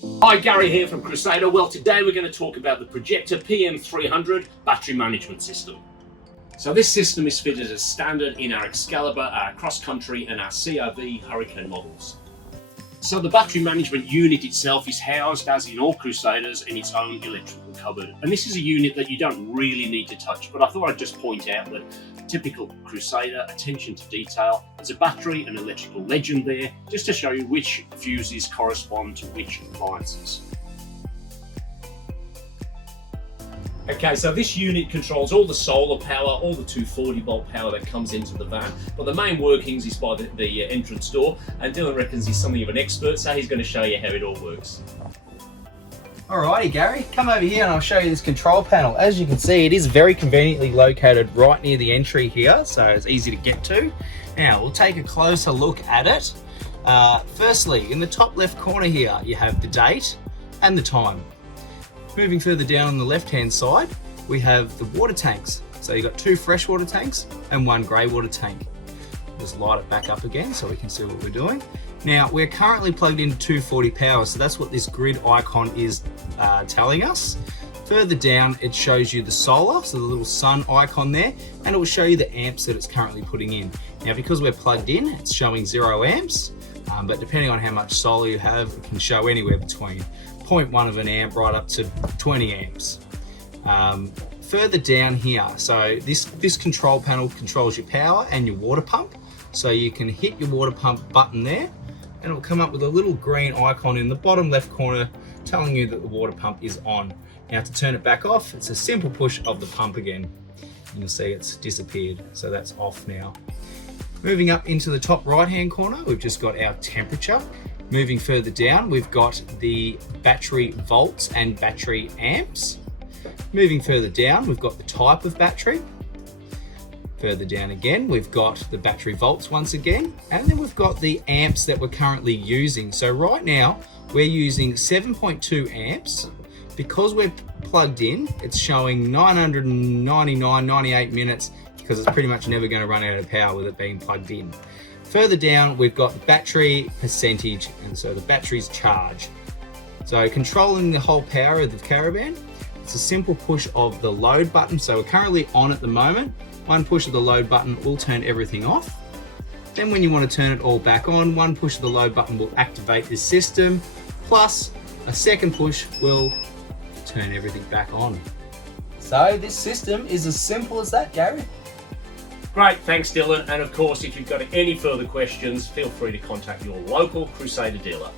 Hi, Gary here from Crusader. Well, today we're going to talk about the Projecta PM300 battery management system. So this system is fitted as standard in our Excalibur, our Cross Country and our CRV Hurricane models. So the battery management unit itself is housed, as in all Crusaders, in its own electrical cupboard. And this is a unit that you don't really need to touch, but I thought I'd just point out that typical Crusader, attention to detail. There's a battery and electrical legend there, just to show you which fuses correspond to which appliances. Okay, so this unit controls all the solar power, all the 240 volt power that comes into the van, but the main workings is by the entrance door, and Dylan reckons he's something of an expert, so he's going to show you how it all works. Alrighty Gary, come over here and I'll show you this control panel. As you can see, it is very conveniently located right near the entry here, so it's easy to get to. Now, we'll take a closer look at it. Firstly, in the top left corner here, you have the date and the time. Moving further down on the left-hand side, we have the water tanks. So you've got 2 freshwater tanks and 1 grey water tank. Just light it back up again so we can see what we're doing. Now, we're currently plugged into 240 power, so that's what this grid icon is telling us. Further down, it shows you the solar, so the little sun icon there, and it will show you the amps that it's currently putting in. Now, because we're plugged in, it's showing 0 amps, but depending on how much solar you have, it can show anywhere between 0.1 of an amp right up to 20 amps. Further down here, so this control panel controls your power and your water pump. So you can hit your water pump button there and it will come up with a little green icon in the bottom left corner telling you that the water pump is on. Now to turn it back off, it's a simple push of the pump again. And you'll see it's disappeared, so that's off now. Moving up into the top right hand corner, we've just got our temperature. Moving further down, we've got the battery volts and battery amps. Moving further down, we've got the type of battery. Further down again, we've got the battery volts once again, and then we've got the amps that we're currently using. So right now, we're using 7.2 amps. Because we're plugged in, it's showing 98 minutes, because it's pretty much never going to run out of power with it being plugged in. Further down, we've got the battery percentage, and so the battery's charge. So controlling the whole power of the caravan, it's a simple push of the load button. So we're currently on at the moment. One push of the load button will turn everything off. Then when you want to turn it all back on, one push of the load button will activate this system, plus a second push will turn everything back on. So this system is as simple as that, Gary. Great, thanks Dylan, and of course if you've got any further questions, feel free to contact your local Crusader dealer.